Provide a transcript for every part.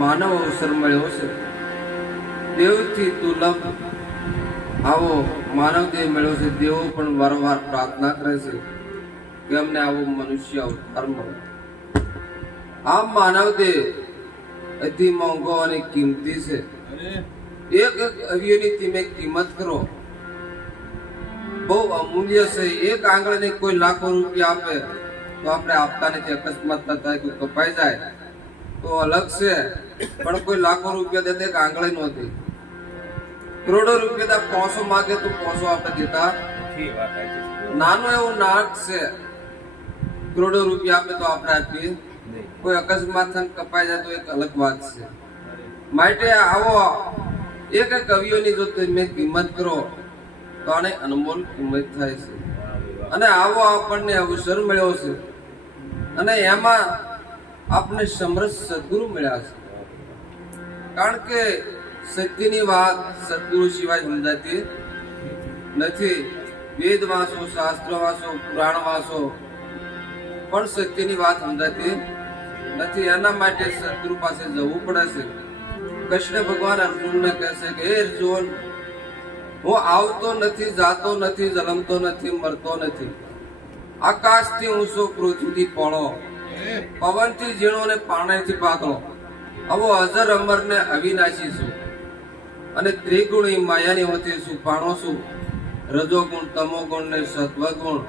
માનવ અવસર મળ્યો છે. દેવથી દુર્લભ આવો માનવ દેહ મળ્યો છે. દેવો પણ વારંવાર પ્રાર્થના કરે છે કે અમને આવો મનુષ્ય અવતાર મળે. આ માનવ દેહ અતિ મોંઘો અને કિંમતી છે. એક એક અવયવની તમે કિંમત કરો, બહુ અમૂલ્ય છે. એક આંગળીને કોઈ લાખો રૂપિયા આપે તો આપણે આપતા નથી. અકસ્માત થતા કોઈ કપાઈ જાય તો અલગ છે, પણ કોઈ લાખો રૂપિયા દેતા એક આંગળી નહોતી. કરોડો રૂપિયા 500 માગે તો 500 આપણે દેતા. નાનો એવું નાક છે, કરોડો રૂપિયા આપે તો આપણે આપીએ. કોઈ અકસ્માત થઈને કપાઈ જાય તો એક અલગ વાત છે. માટે આવો એક એક કવિઓની જો તમે કિંમત કરો તો આને અનમોલ કિંમત થાય છે. અને આવો આપણને અવસર મળ્યો છે, અને એમાં આપણે સમરસ સદગુરુ મળ્યા છે. કારણ કે સત્યની વાત સદગુરુ સિવાય સમજાતી નથી. વેદ વાંચો, શાસ્ત્ર વાંચો, પુરાણ વાંચો, પણ સત્યની વાત સમજાતી નથી. એના માટે સદગુરુ પાસે જવું પડે છે. કૃષ્ણ ભગવાન અર્જુનને કહે છે કે હે અર્જુન, હું આવતો નથી, જાતો નથી, જન્મતો નથી, મરતો નથી. આકાશથી ઊંચો, પૃથ્વીથી પહોળો, પવનથી ઝીણો ને પાણીથી પાતળો, આવો અજર અમર ને અવિનાશી છું. અને ત્રિગુણી માયાની હોતી છું, પાણો છું. રજોગુણ, તમોગુણ ને સત્વગુણ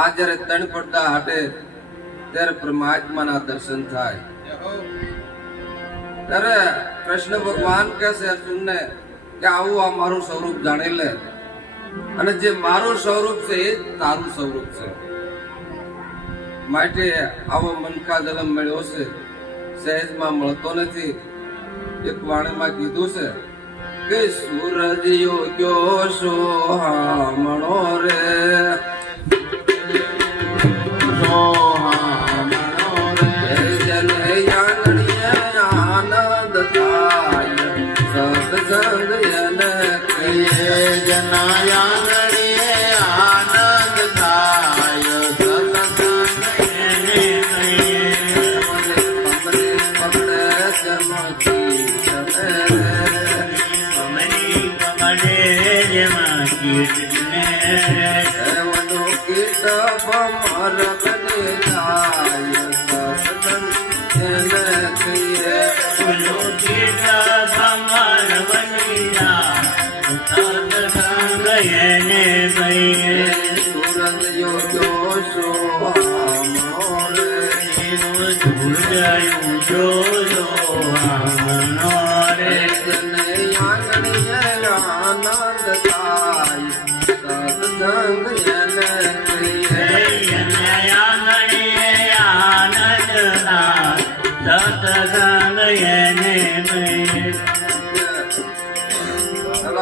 આ જયારે ત્રણ પડદા હાટે ત્યારે પરમાત્માના દર્શન થાય. ત્યારે કૃષ્ણ ભગવાન કહે છે અર્જુનને કે આવું આ મારું સ્વરૂપ જાણી લે, અને જે મારું સ્વરૂપ છે એ જ તારું સ્વરૂપ છે. માટે આવો મનખા જન્મ મળ્યો છે, સહેજમાં મળતો નથી. એક વાણીમાં કીધું છે કે સૂરજ યોગ્યો સોહામણો રે,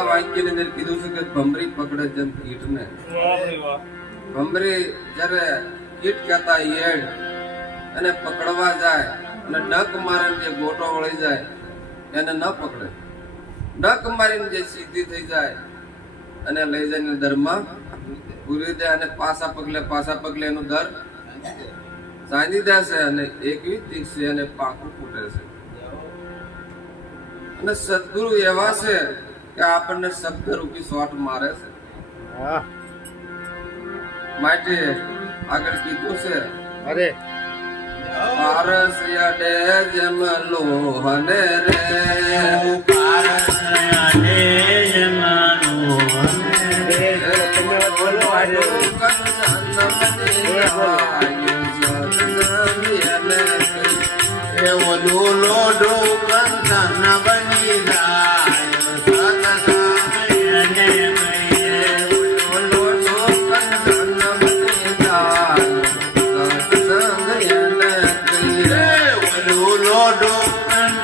વાક્યની અંદર કીધું છે કે ભમરી પકડે જેમ કીટને. ભમરી જયારે કીટ કહેતા યેડ એને પકડવા જાય અને ડક મારીને જે ગોટો વળી જાય એને ન પકડે. ડક મારીને જે સીધી થઈ જાય અને લઈ જઈને દરમાં પૂરી દે, અને પાછા પગલે એનું દર સાંધી દે છે, અને એકવી તીક્ષે અને પાંખું ફૂટે છે. અને સદગુરુ એવા છે કે આપણને શબ્દ રૂપી શોટ મારે છે. માટે આગળ કીધું છે અરે પારસ અડે જેમ લોહને રે, પારસ અડે જેમ લોહને રે, લોડો કંચન બની